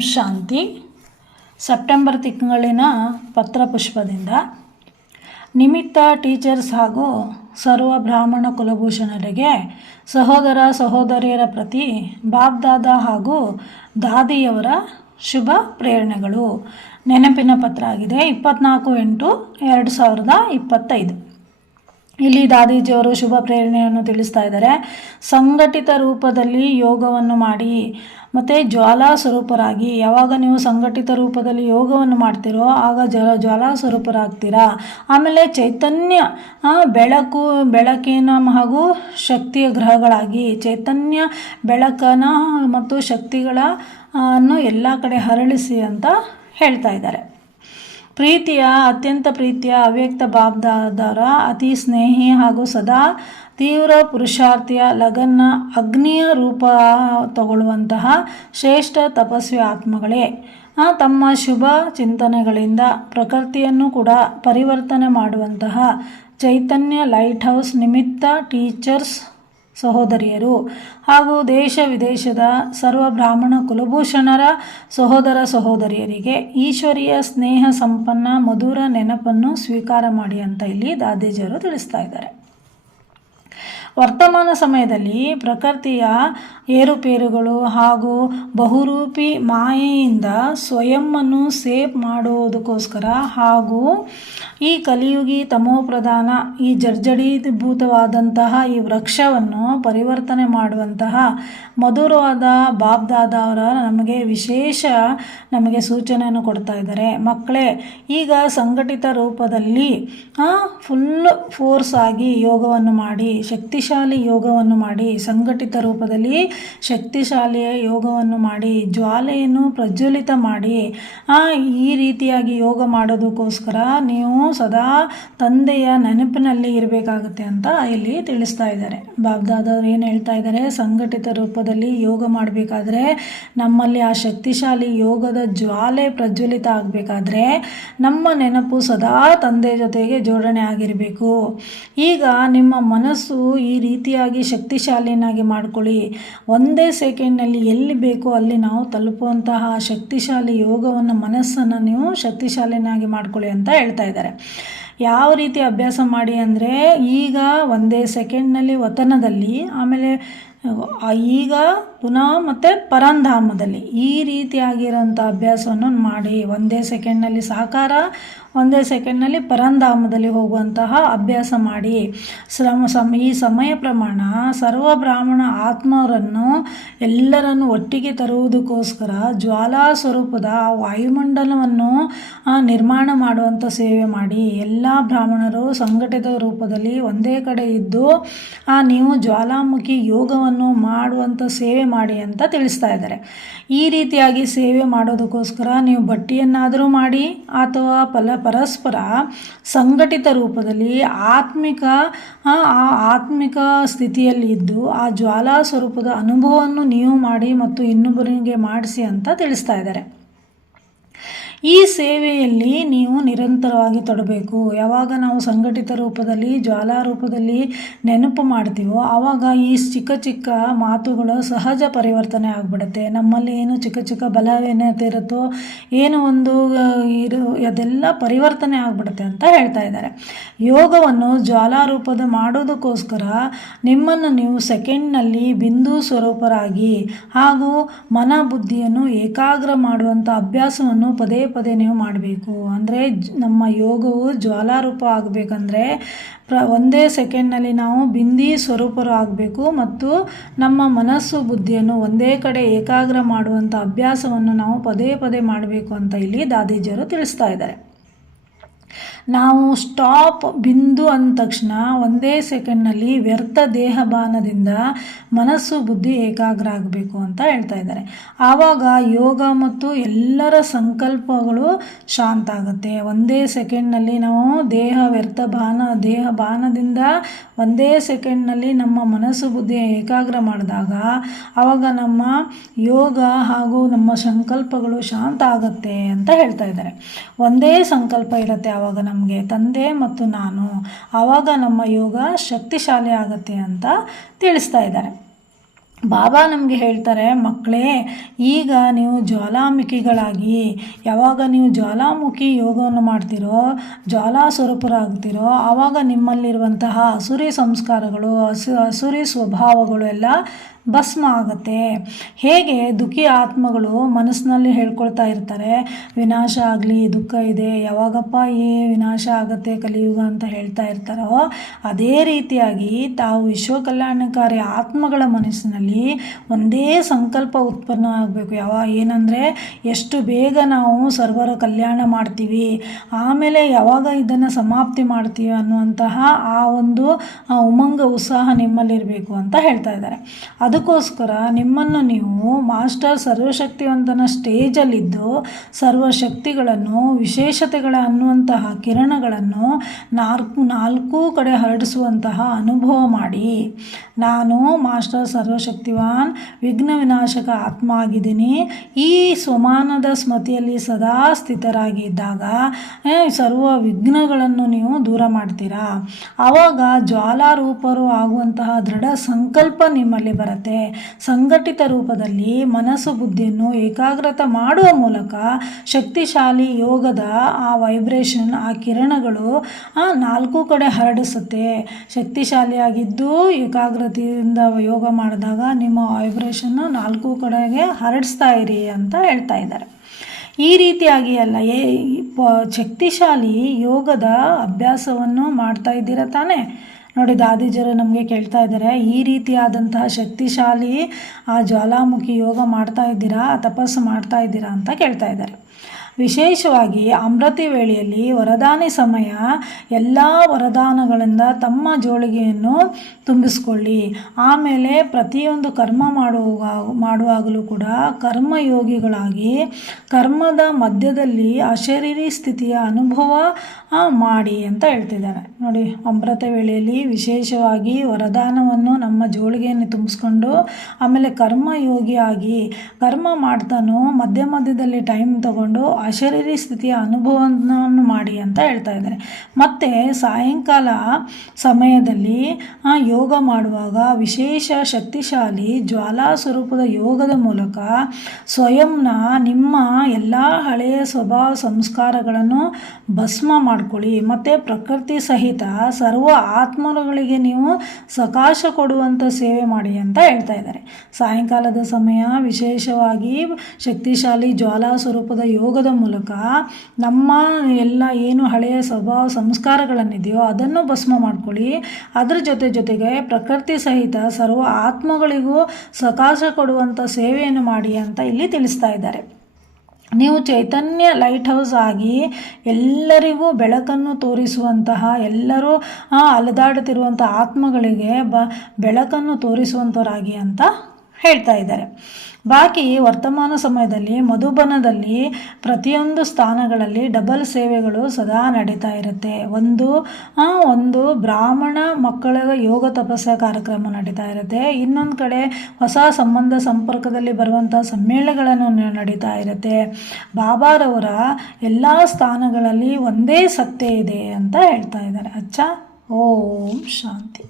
ಶಾಂತಿ. September ತಿಂಗಳಿನ ಪತ್ರಪುಷ್ಪದಿಂದ ನಿಮಿತ್ತ teachers ಹಾಗೂ ಸರ್ವ ಬ್ರಾಹ್ಮಣ ಕುಲಭೂಷಣರಿಗೆ ಸಹೋದರ ಸಹೋದರಿಯರ ಪ್ರತಿ ಬಾಬ್ದಾದ ಹಾಗೂ ದಾದಿಯವರ ಶುಭ ಪ್ರೇರಣೆಗಳು. ನೆನಪಿನ ಪತ್ರ ಆಗಿದೆ ಇಪ್ಪತ್ನಾಲ್ಕು ಎಂಟು ಎರಡು ಸಾವಿರದ ಇಪ್ಪತ್ತೈದು. ಇಲ್ಲಿ ದಾದೀಜಿಯವರು ಶುಭ ಪ್ರೇರಣೆಯನ್ನು ತಿಳಿಸ್ತಾ ಇದ್ದಾರೆ. ಸಂಘಟಿತ ರೂಪದಲ್ಲಿ ಯೋಗವನ್ನು ಮಾಡಿ ಮತ್ತು ಜ್ವಾಲಾ ಸ್ವರೂಪರಾಗಿ ಯಾವಾಗ ನೀವು ಸಂಘಟಿತ ರೂಪದಲ್ಲಿ ಯೋಗವನ್ನು ಮಾಡ್ತೀರೋ ಆಗ ಜ ಜ್ವಾಲಾ ಸ್ವರೂಪರಾಗ್ತೀರಾ ಆಮೇಲೆ ಚೈತನ್ಯ ಬೆಳಕು, ಬೆಳಕಿನ ಹಾಗೂ ಶಕ್ತಿಯ ಗ್ರಹಗಳಾಗಿ, ಚೈತನ್ಯ, ಬೆಳಕನ ಮತ್ತು ಶಕ್ತಿಗಳ ಅನ್ನು ಎಲ್ಲ ಕಡೆ ಹರಳಿಸಿ ಅಂತ ಹೇಳ್ತಾ ಇದ್ದಾರೆ. ಪ್ರೀತಿಯ, ಅತ್ಯಂತ ಪ್ರೀತಿಯ, ಅವ್ಯಕ್ತ ಬಾಬ್ದಾದವರ ಅತಿ ಸ್ನೇಹಿ ಹಾಗೂ ಸದಾ ತೀವ್ರ ಪುರುಷಾರ್ಥಿಯ, ಲಗನ್ನ ಅಗ್ನಿಯ ರೂಪ ತಗೊಳ್ಳುವಂತಹ ಶ್ರೇಷ್ಠ ತಪಸ್ವಿ ಆತ್ಮಗಳೇ. ತಮ್ಮ ಶುಭ ಚಿಂತನೆಗಳಿಂದ ಪ್ರಕೃತಿಯನ್ನು ಕೂಡ ಪರಿವರ್ತನೆ ಮಾಡುವಂತಹ ಚೈತನ್ಯ ಲೈಟ್ ಹೌಸ್ ನಿಮಿತ್ತ ಟೀಚರ್ಸ್ ಸಹೋದರಿಯರು ಹಾಗೂ ದೇಶ ವಿದೇಶದ ಸರ್ವ ಬ್ರಾಹ್ಮಣ ಕುಲಭೂಷಣರ ಸಹೋದರ ಸಹೋದರಿಯರಿಗೆ ಈಶ್ವರಿಯ ಸ್ನೇಹ ಸಂಪನ್ನ ಮಧುರ ನೆನಪನ್ನು ಸ್ವೀಕಾರ ಮಾಡಿ ಅಂತ ಇಲ್ಲಿ ದಾದೇಜಿಯವರು ತಿಳಿಸ್ತಾ ಇದ್ದಾರೆ. ವರ್ತಮಾನ ಸಮಯದಲ್ಲಿ ಪ್ರಕೃತಿಯ ಏರುಪೇರುಗಳು ಹಾಗೂ ಬಹುರೂಪಿ ಮಾಯೆಯಿಂದ ಸ್ವಯಂನ್ನು ಸೇಫ್ ಮಾಡುವುದಕ್ಕೋಸ್ಕರ ಹಾಗೂ ಈ ಕಲಿಯುಗಿ ತಮೋಪ್ರಧಾನ, ಈ ಜರ್ಜಡೀಭೂತವಾದಂತಹ ಈ ವೃಕ್ಷವನ್ನು ಪರಿವರ್ತನೆ ಮಾಡುವಂತಹ ಮಧುರವಾದ ಬಾಬ್ದಾದ ಅವರ ನಮಗೆ ವಿಶೇಷ ನಮಗೆ ಸೂಚನೆಯನ್ನು ಕೊಡ್ತಾ ಇದ್ದಾರೆ. ಮಕ್ಕಳೇ, ಈಗ ಸಂಘಟಿತ ರೂಪದಲ್ಲಿ ಫುಲ್ ಫೋರ್ಸ್ ಆಗಿ ಯೋಗವನ್ನು ಮಾಡಿ ಶಕ್ತಿಶಾಲಿ ಯೋಗವನ್ನು ಮಾಡಿ ಸಂಘಟಿತ ರೂಪದಲ್ಲಿ ಶಕ್ತಿಶಾಲಿಯ ಯೋಗವನ್ನು ಮಾಡಿ ಜ್ವಾಲೆಯನ್ನು ಪ್ರಜ್ವಲಿತ ಮಾಡಿ ಈ ರೀತಿಯಾಗಿ ಯೋಗ ಮಾಡೋದಕ್ಕೋಸ್ಕರ ನೀವು ಸದಾ ತಂದೆಯ ನೆನಪಿನಲ್ಲಿ ಇರಬೇಕಾಗುತ್ತೆ ಅಂತ ಇಲ್ಲಿ ತಿಳಿಸ್ತಾ ಇದ್ದಾರೆ. ಬಾಬ್ದಾದವ್ರು ಏನು ಹೇಳ್ತಾ ಇದ್ದಾರೆ? ಸಂಘಟಿತ ರೂಪದಲ್ಲಿ ಯೋಗ ಮಾಡಬೇಕಾದ್ರೆ ನಮ್ಮಲ್ಲಿ ಆ ಶಕ್ತಿಶಾಲಿ ಯೋಗದ ಜ್ವಾಲೆ ಪ್ರಜ್ವಲಿತ ಆಗಬೇಕಾದ್ರೆ ನಮ್ಮ ನೆನಪು ಸದಾ ತಂದೆ ಜೊತೆಗೆ ಜೋಡಣೆ ಆಗಿರಬೇಕು. ಈಗ ನಿಮ್ಮ ಮನಸ್ಸು ರೀತಿಯಾಗಿ ಶಕ್ತಿಶಾಲಿಯನ್ನಾಗಿ ಮಾಡಿಕೊಳ್ಳಿ. ಒಂದೇ ಸೆಕೆಂಡ್ನಲ್ಲಿ ಎಲ್ಲಿ ಬೇಕೋ ಅಲ್ಲಿ ನಾವು ತಲುಪುವಂತಹ ಶಕ್ತಿಶಾಲಿ ಯೋಗವನ್ನು ಮನಸ್ಸನ್ನು ನೀವು ಶಕ್ತಿಶಾಲಿಯನ್ನಾಗಿ ಮಾಡ್ಕೊಳ್ಳಿ ಅಂತ ಹೇಳ್ತಾ ಇದ್ದಾರೆ. ಯಾವ ರೀತಿ ಅಭ್ಯಾಸ ಮಾಡಿ ಅಂದರೆ ಈಗ ಒಂದೇ ಸೆಕೆಂಡ್ನಲ್ಲಿ ವತನದಲ್ಲಿ ಆಮೇಲೆ ಈಗ ಪುನಃ ಮತ್ತು ಪರಂಧಾಮದಲ್ಲಿ ಈ ರೀತಿಯಾಗಿರೋಂಥ ಅಭ್ಯಾಸವನ್ನು ಮಾಡಿ ಒಂದೇ ಸೆಕೆಂಡ್ನಲ್ಲಿ ಸಾಕಾರ, ಒಂದೇ ಸೆಕೆಂಡ್ನಲ್ಲಿ ಪರಂಧಾಮದಲ್ಲಿ ಹೋಗುವಂತಹ ಅಭ್ಯಾಸ ಮಾಡಿ. ಶ್ರಮ, ಸಮ, ಈ ಸಮಯ ಪ್ರಮಾಣ ಸರ್ವ ಬ್ರಾಹ್ಮಣ ಆತ್ಮರನ್ನು ಎಲ್ಲರನ್ನು ಒಟ್ಟಿಗೆ ತರುವುದಕ್ಕೋಸ್ಕರ ಜ್ವಾಲಾ ಸ್ವರೂಪದ ವಾಯುಮಂಡಲವನ್ನು ನಿರ್ಮಾಣ ಮಾಡುವಂಥ ಸೇವೆ ಮಾಡಿ. ಎಲ್ಲ ಬ್ರಾಹ್ಮಣರು ಸಂಘಟಿತ ರೂಪದಲ್ಲಿ ಒಂದೇ ಕಡೆ ಇದ್ದು ನೀವು ಜ್ವಾಲಾಮುಖಿ ಯೋಗವನ್ನು ಮಾಡುವಂಥ ಸೇವೆ ಮಾಡಿ ಅಂತ ತಿಳಿಸ್ತಾ ಇದ್ದಾರೆ. ಈ ರೀತಿಯಾಗಿ ಸೇವೆ ಮಾಡೋದಕ್ಕೋಸ್ಕರ ನೀವು ಬಟ್ಟಿಯನ್ನಾದರೂ ಮಾಡಿ ಅಥವಾ ಪಲ, ಪರಸ್ಪರ ಸಂಘಟಿತ ರೂಪದಲ್ಲಿ ಆತ್ಮಿಕ, ಆ ಆತ್ಮಿಕ ಸ್ಥಿತಿಯಲ್ಲಿ ಇದ್ದು ಆ ಜ್ವಾಲಾ ಸ್ವರೂಪದ ಅನುಭವವನ್ನು ನೀವು ಮಾಡಿ ಮತ್ತು ಇನ್ನೊಬ್ಬರಿಗೆ ಮಾಡಿಸಿ ಅಂತ ತಿಳಿಸ್ತಾ ಇದ್ದಾರೆ. ಈ ಸೇವೆಯಲ್ಲಿ ನೀವು ನಿರಂತರವಾಗಿ ತೊಡಬೇಕು. ಯಾವಾಗ ನಾವು ಸಂಘಟಿತ ರೂಪದಲ್ಲಿ ಜ್ವಾಲಾ ರೂಪದಲ್ಲಿ ನೆನಪು ಮಾಡ್ತೀವೋ, ಆವಾಗ ಈ ಚಿಕ್ಕ ಚಿಕ್ಕ ಮಾತುಗಳು ಸಹಜ ಪರಿವರ್ತನೆ ಆಗಿಬಿಡುತ್ತೆ. ನಮ್ಮಲ್ಲಿ ಏನು ಚಿಕ್ಕ ಚಿಕ್ಕ ಬಲಹೀನತೆ ಇರುತ್ತೋ, ಏನು ಒಂದು ಇರು, ಅದೆಲ್ಲ ಪರಿವರ್ತನೆ ಆಗಿಬಿಡುತ್ತೆ ಅಂತ ಹೇಳ್ತಾ ಇದ್ದಾರೆ. ಯೋಗವನ್ನು ಜ್ವಾಲಾ ರೂಪದ ಮಾಡೋದಕ್ಕೋಸ್ಕರ ನಿಮ್ಮನ್ನು ನೀವು ಸೆಕೆಂಡ್ನಲ್ಲಿ ಬಿಂದು ಸ್ವರೂಪರಾಗಿ ಹಾಗೂ ಮನ ಬುದ್ಧಿಯನ್ನು ಏಕಾಗ್ರ ಮಾಡುವಂಥ ಅಭ್ಯಾಸವನ್ನು ಪದೇ ಪದೇ ನೀವು ಮಾಡಬೇಕು. ಅಂದರೆ ನಮ್ಮ ಯೋಗವು ಜ್ವಾಲಾರೂಪ ಆಗಬೇಕಂದ್ರೆ ಪ್ರ, ಒಂದೇ ಸೆಕೆಂಡ್ನಲ್ಲಿ ನಾವು ಬಿಂದಿ ಸ್ವರೂಪರು ಆಗಬೇಕು ಮತ್ತು ನಮ್ಮ ಮನಸ್ಸು ಬುದ್ಧಿಯನ್ನು ಒಂದೇ ಕಡೆ ಏಕಾಗ್ರ ಮಾಡುವಂಥ ಅಭ್ಯಾಸವನ್ನು ನಾವು ಪದೇ ಪದೇ ಮಾಡಬೇಕು ಅಂತ ಇಲ್ಲಿ ದಾದೀಜಿಯವರು ತಿಳಿಸ್ತಾ ಇದ್ದಾರೆ. ನಾವು ಸ್ಟಾಪ್ ಬಿಂದು ಅಂದ ತಕ್ಷಣ ಒಂದೇ ಸೆಕೆಂಡ್ನಲ್ಲಿ ವ್ಯರ್ಥ ದೇಹಭಾನದಿಂದ ಮನಸ್ಸು ಬುದ್ಧಿ ಏಕಾಗ್ರ ಆಗಬೇಕು ಅಂತ ಹೇಳ್ತಾ ಇದ್ದಾರೆ. ಆವಾಗ ಯೋಗ ಮತ್ತು ಎಲ್ಲರ ಸಂಕಲ್ಪಗಳು ಶಾಂತ ಆಗುತ್ತೆ. ಒಂದೇ ಸೆಕೆಂಡ್ನಲ್ಲಿ ನಾವು ದೇಹ ವ್ಯರ್ಥ ಬಾನ, ದೇಹ ಬಾನದಿಂದ ಒಂದೇ ಸೆಕೆಂಡ್ನಲ್ಲಿ ನಮ್ಮ ಮನಸ್ಸು ಬುದ್ಧಿ ಏಕಾಗ್ರ ಮಾಡಿದಾಗ ಆವಾಗ ನಮ್ಮ ಯೋಗ ಹಾಗೂ ನಮ್ಮ ಸಂಕಲ್ಪಗಳು ಶಾಂತ ಆಗುತ್ತೆ ಅಂತ ಹೇಳ್ತಾ ಇದ್ದಾರೆ. ಒಂದೇ ಸಂಕಲ್ಪ ಇರುತ್ತೆ ಆವಾಗ ನಮಗೆ ತಂದೆ ಮತ್ತು ನಾನು ಆವಾಗ ನಮ್ಮ ಯೋಗ ಶಕ್ತಿಶಾಲಿ ಆಗುತ್ತೆ ಅಂತ ತಿಳಿಸ್ತಾ ಇದ್ದಾರೆ. ಬಾಬಾ ನಮಗೆ ಹೇಳ್ತಾರೆ ಮಕ್ಕಳೇ ಈಗ ನೀವು ಜ್ವಾಲಾಮುಖಿಗಳಾಗಿ, ಯಾವಾಗ ನೀವು ಜ್ವಾಲಾಮುಖಿ ಯೋಗವನ್ನು ಮಾಡ್ತಿರೋ, ಜ್ವಾಲಾ ಸ್ವರೂಪರಾಗ್ತಿರೋ, ಆವಾಗ ನಿಮ್ಮಲ್ಲಿರುವಂತಹ ಅಸುರಿ ಸಂಸ್ಕಾರಗಳು ಹಸು ಅಸುರಿ ಸ್ವಭಾವಗಳು ಎಲ್ಲ ಭಸ್ಮ ಆಗುತ್ತೆ. ಹೇಗೆ ದುಃಖಿ ಆತ್ಮಗಳು ಮನಸ್ಸಿನಲ್ಲಿ ಹೇಳ್ಕೊಳ್ತಾ ಇರ್ತಾರೆ, ವಿನಾಶ ಆಗಲಿ, ದುಃಖ ಇದೆ, ಯಾವಾಗಪ್ಪ ಈ ವಿನಾಶ ಆಗುತ್ತೆ ಕಲಿಯುಗ ಅಂತ ಹೇಳ್ತಾ ಇರ್ತಾರೋ, ಅದೇ ರೀತಿಯಾಗಿ ತಾವು ವಿಶ್ವ ಕಲ್ಯಾಣಕಾರಿ ಆತ್ಮಗಳ ಮನಸ್ಸಿನಲ್ಲಿ ಒಂದೇ ಸಂಕಲ್ಪ ಉತ್ಪನ್ನ ಆಗಬೇಕು. ಯಾವ, ಏನಂದರೆ ಎಷ್ಟು ಬೇಗ ನಾವು ಸರ್ವರ ಕಲ್ಯಾಣ ಮಾಡ್ತೀವಿ, ಆಮೇಲೆ ಯಾವಾಗ ಇದನ್ನು ಸಮಾಪ್ತಿ ಮಾಡ್ತೀವಿ ಅನ್ನುವಂತಹ ಆ ಒಂದು ಉಮಂಗ ಉತ್ಸಾಹ ನಿಮ್ಮಲ್ಲಿರಬೇಕು ಅಂತ ಹೇಳ್ತಾ ಇದ್ದಾರೆ. ಅದಕ್ಕೋಸ್ಕರ ನಿಮ್ಮನ್ನು ನೀವು ಮಾಸ್ಟರ್ ಸರ್ವಶಕ್ತಿವಂತನ ಸ್ಟೇಜಲ್ಲಿದ್ದು ಸರ್ವಶಕ್ತಿಗಳನ್ನು, ವಿಶೇಷತೆಗಳ ಅನ್ನುವಂತಹ ಕಿರಣಗಳನ್ನು ನಾಲ್ಕು, ನಾಲ್ಕೂ ಕಡೆ ಹರಡಿಸುವಂತಹ ಅನುಭವ ಮಾಡಿ. ನಾನು ಮಾಸ್ಟರ್ ಸರ್ವಶಕ್ತಿವಾನ್ ವಿಘ್ನ ವಿನಾಶಕ ಆತ್ಮ ಆಗಿದ್ದೀನಿ ಈ ಸ್ವಮಾನದ ಸ್ಮತಿಯಲ್ಲಿ ಸದಾ ಸ್ಥಿತರಾಗಿದ್ದಾಗ ಸರ್ವ ವಿಘ್ನಗಳನ್ನು ನೀವು ದೂರ ಮಾಡ್ತೀರಾ? ಆವಾಗ ಜ್ವಾಲಾರೂಪರು ಆಗುವಂತಹ ದೃಢ ಸಂಕಲ್ಪ ನಿಮ್ಮಲ್ಲಿ ಬರುತ್ತೆ. ಸಂಘಟಿತ ರೂಪದಲ್ಲಿ ಮನಸ್ಸು ಬುದ್ಧಿಯನ್ನು ಏಕಾಗ್ರತ ಮಾಡುವ ಮೂಲಕ ಶಕ್ತಿಶಾಲಿ ಯೋಗದ ಆ ವೈಬ್ರೇಷನ್ ಆ ಕಿರಣಗಳು ಆ ನಾಲ್ಕು ಕಡೆ ಹರಡಿಸುತ್ತೆ. ಶಕ್ತಿಶಾಲಿಯಾಗಿದ್ದು ಏಕಾಗ್ರತೆಯಿಂದ ಯೋಗ ಮಾಡಿದಾಗ ನಿಮ್ಮ ವೈಬ್ರೇಷನ್ನು ನಾಲ್ಕು ಕಡೆಗೆ ಹರಡಿಸ್ತಾ ಇರಿ ಅಂತ ಹೇಳ್ತಾ ಇದ್ದಾರೆ. ಈ ರೀತಿಯಾಗಿ ಅಲ್ಲ, ಏ ಶಕ್ತಿಶಾಲಿ ಯೋಗದ ಅಭ್ಯಾಸವನ್ನು ಮಾಡ್ತಾ ಇದ್ದೀರ ತಾನೇ? ನೋಡಿ ದಾದಿಜರು ನಮಗೆ ಕೇಳ್ತಾ ಇದ್ದಾರೆ, ಈ ರೀತಿಯಾದಂತಹ ಶಕ್ತಿಶಾಲಿ ಆ ಜ್ವಾಲಾಮುಖಿ ಯೋಗ ಮಾಡ್ತಾ ಇದ್ದೀರಾ, ತಪಸ್ಸು ಮಾಡ್ತಾ ಇದ್ದೀರಾ ಅಂತ ಕೇಳ್ತಾ ಇದ್ದಾರೆ. ವಿಶೇಷವಾಗಿ ಅಮೃತಿ ವೇಳೆಯಲ್ಲಿ ವರದಾನಿ ಸಮಯ ಎಲ್ಲ ವರದಾನಗಳಿಂದ ತಮ್ಮ ಜೋಳಿಗೆಯನ್ನು ತುಂಬಿಸಿಕೊಳ್ಳಿ. ಆಮೇಲೆ ಪ್ರತಿಯೊಂದು ಕರ್ಮ ಮಾಡುವಾಗ, ಮಾಡುವಾಗಲೂ ಕೂಡ ಕರ್ಮಯೋಗಿಗಳಾಗಿ ಕರ್ಮದ ಮಧ್ಯದಲ್ಲಿ ಅಶರೀರಿ ಸ್ಥಿತಿಯ ಅನುಭವ ಮಾಡಿ ಅಂತ ಹೇಳ್ತಿದ್ದಾರೆ. ನೋಡಿ, ಅಮೃತ ವೇಳೆಯಲ್ಲಿ ವಿಶೇಷವಾಗಿ ವರದಾನವನ್ನು ನಮ್ಮ ಜೋಳಿಗೆಯನ್ನು ತುಂಬಿಸ್ಕೊಂಡು ಆಮೇಲೆ ಕರ್ಮಯೋಗಿಯಾಗಿ ಕರ್ಮ ಮಾಡ್ತಾನೋ ಮಧ್ಯ ಮಧ್ಯದಲ್ಲಿ ಟೈಮ್ ತಗೊಂಡು ಅಶರೀರಿ ಸ್ಥಿತಿಯ ಅನುಭವವನ್ನು ಮಾಡಿ ಅಂತ ಹೇಳ್ತಾ ಇದ್ದಾರೆ. ಮತ್ತು ಸಾಯಂಕಾಲ ಸಮಯದಲ್ಲಿ ಯೋಗ ಮಾಡುವಾಗ ವಿಶೇಷ ಶಕ್ತಿಶಾಲಿ ಜ್ವಾಲಾ ಸ್ವರೂಪದ ಯೋಗದ ಮೂಲಕ ಸ್ವಯಂನ ನಿಮ್ಮ ಎಲ್ಲ ಹಳೆಯ ಸ್ವಭಾವ ಸಂಸ್ಕಾರಗಳನ್ನು ಭಸ್ಮ ಮಾಡ್ಕೊಳ್ಳಿ. ಮತ್ತು ಪ್ರಕೃತಿ ಸಹಿತ ಸರ್ವ ಆತ್ಮಗಳಿಗೆ ನೀವು ಸಕಾಶ ಕೊಡುವಂಥ ಸೇವೆ ಮಾಡಿ ಅಂತ ಹೇಳ್ತಾ ಇದ್ದಾರೆ. ಸಾಯಂಕಾಲದ ಸಮಯ ವಿಶೇಷವಾಗಿ ಶಕ್ತಿಶಾಲಿ ಜ್ವಾಲಾ ಸ್ವರೂಪದ ಯೋಗದ ಮೂಲಕ ನಮ್ಮ ಎಲ್ಲ ಏನು ಹಳೆಯ ಸ್ವಭಾವ ಸಂಸ್ಕಾರಗಳನ್ನಿದೆಯೋ ಅದನ್ನು ಭಸ್ಮ ಮಾಡ್ಕೊಳ್ಳಿ. ಅದರ ಜೊತೆ ಜೊತೆಗೆ ಪ್ರಕೃತಿ ಸಹಿತ ಸರ್ವ ಆತ್ಮಗಳಿಗೂ ಸಕಾಶ ಕೊಡುವಂಥ ಸೇವೆಯನ್ನು ಮಾಡಿ ಅಂತ ಇಲ್ಲಿ ತಿಳಿಸ್ತಾ ಇದ್ದಾರೆ. ನೀವು ಚೈತನ್ಯ ಲೈಟ್ ಹೌಸ್ ಆಗಿ ಎಲ್ಲರಿಗೂ ಬೆಳಕನ್ನು ತೋರಿಸುವಂತಹ, ಎಲ್ಲರೂ ಅಲೆದಾಡುತ್ತಿರುವಂಥ ಆತ್ಮಗಳಿಗೆ ಬ, ಬೆಳಕನ್ನು ತೋರಿಸುವಂಥವರಾಗಿ ಅಂತ ಹೇಳ್ತಾ ಇದ್ದಾರೆ. ಬಾಕಿ ವರ್ತಮಾನ ಸಮಯದಲ್ಲಿ, ಮಧುಬನದಲ್ಲಿ ಪ್ರತಿಯೊಂದು ಸ್ಥಾನಗಳಲ್ಲಿ ಡಬಲ್ ಸೇವೆಗಳು ಸದಾ ನಡೀತಾ ಇರುತ್ತೆ. ಒಂದು ಒಂದು ಬ್ರಾಹ್ಮಣ ಮಕ್ಕಳ ಯೋಗ ತಪಸ್ಸ ಕಾರ್ಯಕ್ರಮ ನಡೀತಾ ಇರುತ್ತೆ. ಇನ್ನೊಂದು ಕಡೆ ಹೊಸ ಸಂಬಂಧ ಸಂಪರ್ಕದಲ್ಲಿ ಬರುವಂಥ ಸಮ್ಮೇಳನಗಳನ್ನು ನಡೀತಾ ಇರುತ್ತೆ. ಬಾಬಾರವರ ಎಲ್ಲ ಸ್ಥಾನಗಳಲ್ಲಿ ಒಂದೇ ಸತ್ಯ ಇದೆ ಅಂತ ಹೇಳ್ತಾ ಇದ್ದಾರೆ. ಅಚ್ಚ, ಓಂ ಶಾಂತಿ.